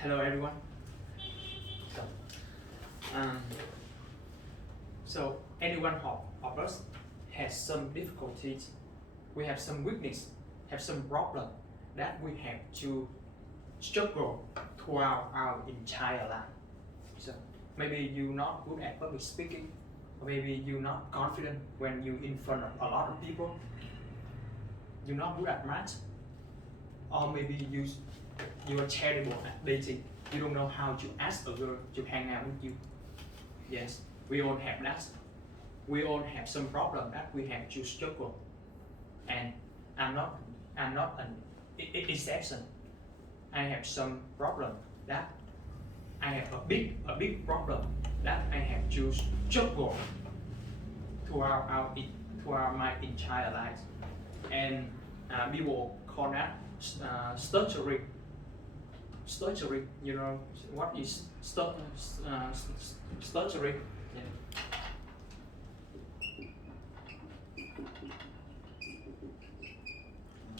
Hello everyone. So, um, so anyone of us has some difficulties. We have some weakness, have some problem that we have to struggle throughout our entire life. So maybe you're not good at public speaking, or maybe you're not confident when you're in front of a lot of people. You're not good at math, or maybe you are terrible at dating. You don't know how to ask a girl to hang out with you. Yes, we all have that. We all have some problem that we have to struggle. And I'm not an exception. I have some problem that I have a big problem that I have to struggle throughout my entire life. And people call that stuttering. Stuttering, you know what is stuttering? Yeah.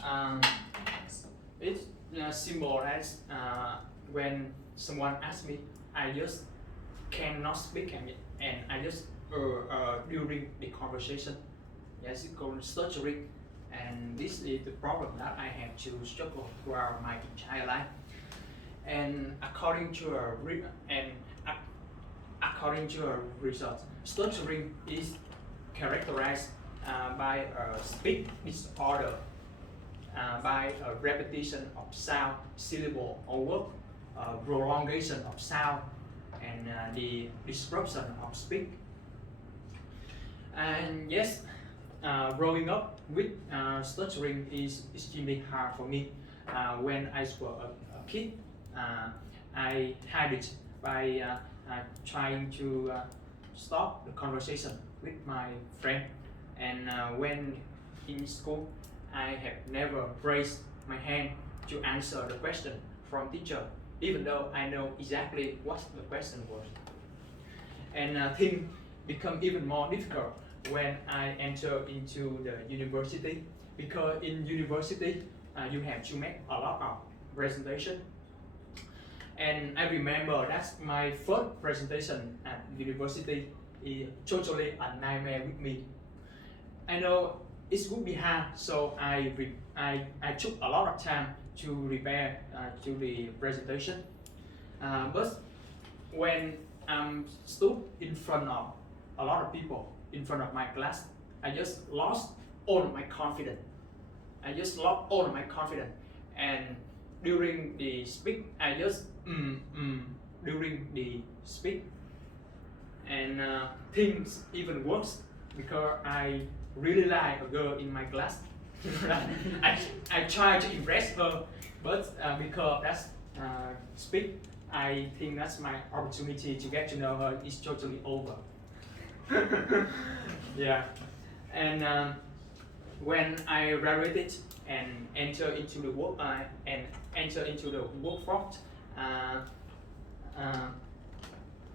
Um, it's simple as when someone asks me, I just cannot speak and I just during the conversation. Yes, it's called stuttering, and this is the problem that I have to struggle throughout my entire life. And according to a result, stuttering is characterized by a speech disorder, by a repetition of sound, syllable or word, prolongation of sound, and the disruption of speech. And yes, growing up with stuttering is extremely hard for me. When I was a kid, I had it by trying to stop the conversation with my friend. And when in school, I have never raised my hand to answer the question from teacher, even though I know exactly what the question was. And things become even more difficult when I enter into the university, because in university you have to make a lot of presentation. And I remember that my first presentation at university is totally a nightmare with me. I know it would be hard, so I took a lot of time to prepare to the presentation. But when I'm stood in front of a lot of people, in front of my class, I just lost all of my confidence. And during the speak, I just during the speak, and things even worse because I really like a girl in my class. I try to impress her, but because that's speak, I think that's my opportunity to get to know her is totally over. Yeah, and when I graduated and enter into the workforce,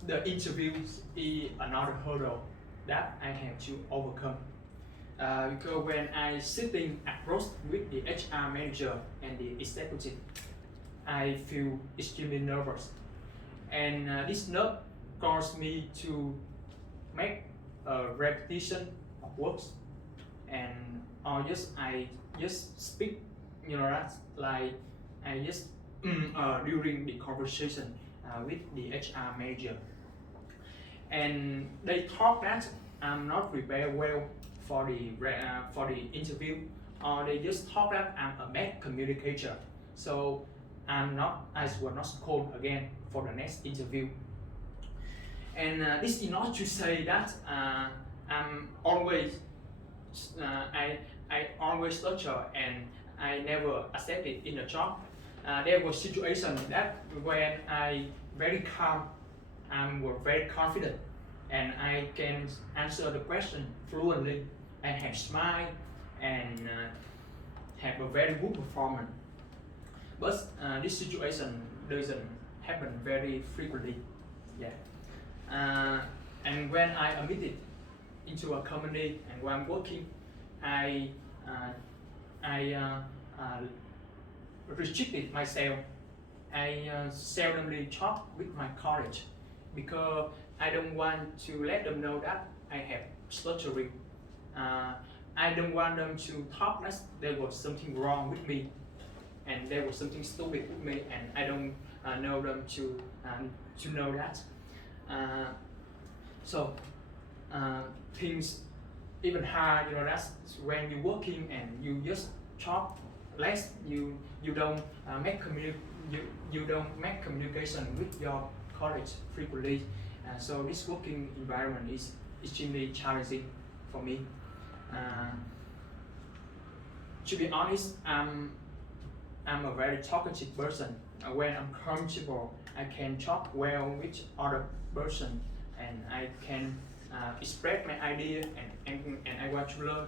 the interviews is another hurdle that I have to overcome. Because when I sitting across with the HR manager and the executive, I feel extremely nervous, and this nerve caused me to make a repetition of words, and I just speak, that's like I just during the conversation with the HR manager, and they thought that I'm not prepared well for the interview, or they just thought that I'm a bad communicator, so I was not called again for the next interview. And this is not to say that I'm always I always stutter and I never accepted in a job. There was situations that when I very calm, I'm very confident, and I can answer the question fluently. I have smile and have a very good performance. But this situation doesn't happen very frequently. Yeah. And when I admitted into a company and when I'm working, I restricted myself I seldomly talk with my colleagues because I don't want to let them know that I have stuttering. I don't want them to talk that there was something wrong with me and there was something stupid with me, and I don't know them to know that. So things even hard, that's when you're working and you just talk less. You don't you don't make communication with your colleagues frequently. So this working environment is extremely challenging for me. To be honest, I'm a very talkative person. When I'm comfortable, I can talk well with other person, and I can express my idea, and I want to learn.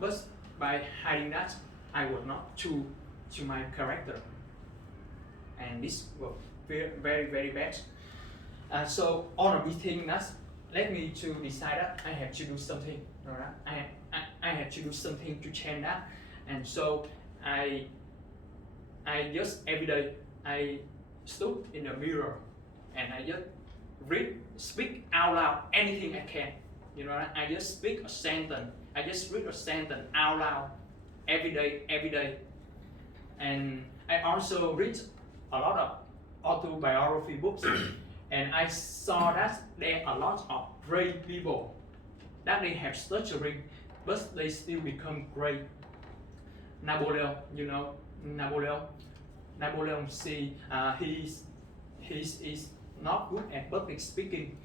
But by hiding that, I was not true to my character, and this was very bad. So all of these things that led me to decide that I have to do something. Right? I have to do something to change that, and so I just every day I stood in the mirror and I just speak out loud anything I can. I just speak a sentence. I just read a sentence out loud every day. And I also read a lot of autobiography books, and I saw that there are a lot of great people that they have stuttering, but they still become great. Napoleon, Napoleon see he is not good at public speaking.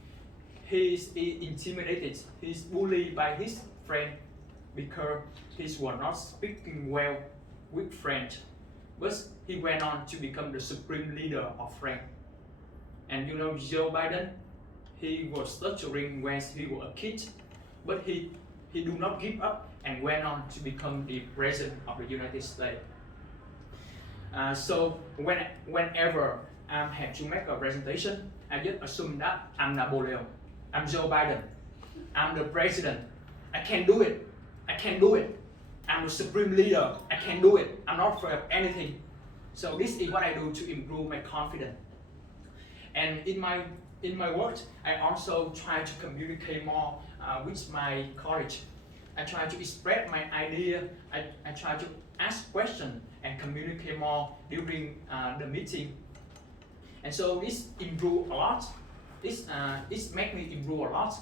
He is intimidated. He's bullied by his friend because he was not speaking well with French. But he went on to become the supreme leader of France. And Joe Biden, he was stuttering when he was a kid, but he do not give up and went on to become the president of the United States. So whenever I have to make a presentation, I just assume that I'm Napoleon, I'm Joe Biden, I'm the president. I can do it. I'm the supreme leader. I can do it. I'm not afraid of anything. So this is what I do to improve my confidence. And in my work, I also try to communicate more with my colleagues. I try to express my idea. I try to ask questions and communicate more during the meeting. And so this improve a lot. This make me improve a lot.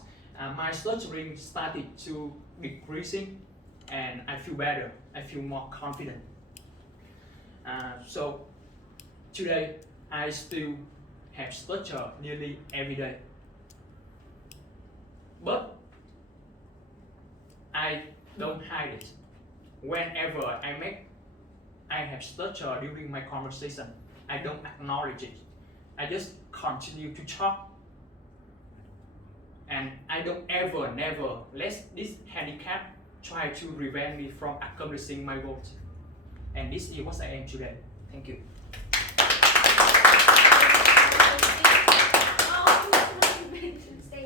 My stuttering started to decreasing, and I feel better. I feel more confident. So today I still have stutter nearly every day, but I don't hide it. Whenever I have stutter during my conversation, I don't acknowledge it. I just continue to talk, and I don't never let this handicap try to prevent me from accomplishing my goals. And this is what I am today. Thank you. Stay